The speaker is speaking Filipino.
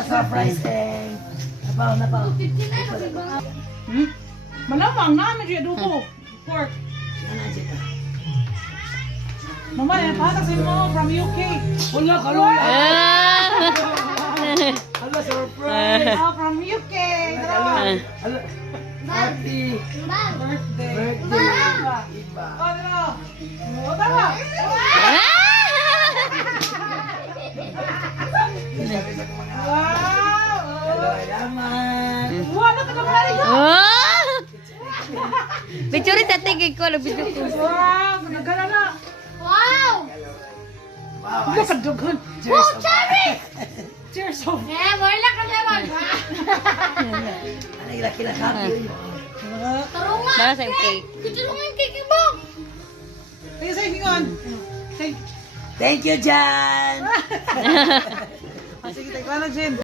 sa surprise eh. Napaw. Malamang namin siya duko. Pork. Mama, yan patas mo from UK. Wala ka lang. Hala, surprise. Oh, from UK. Hala. Happy Birthday. birthday. Oh, dito. Oh, tama. Wow. Salamat. Wow, nakakabalik ka. Picture sa tigay ko, video ko. Wow, nagana na. Wow! Wow. Look at the gun. Wow, cherry! Cheers of. Eh, wala ka naman. Ano yung laki-laki happy? Tarungan. Para sa cake. Kutulungan kay Kibong. Thank you sa ingon. Thank you, Jan. Sige, tayo ka na, Jen.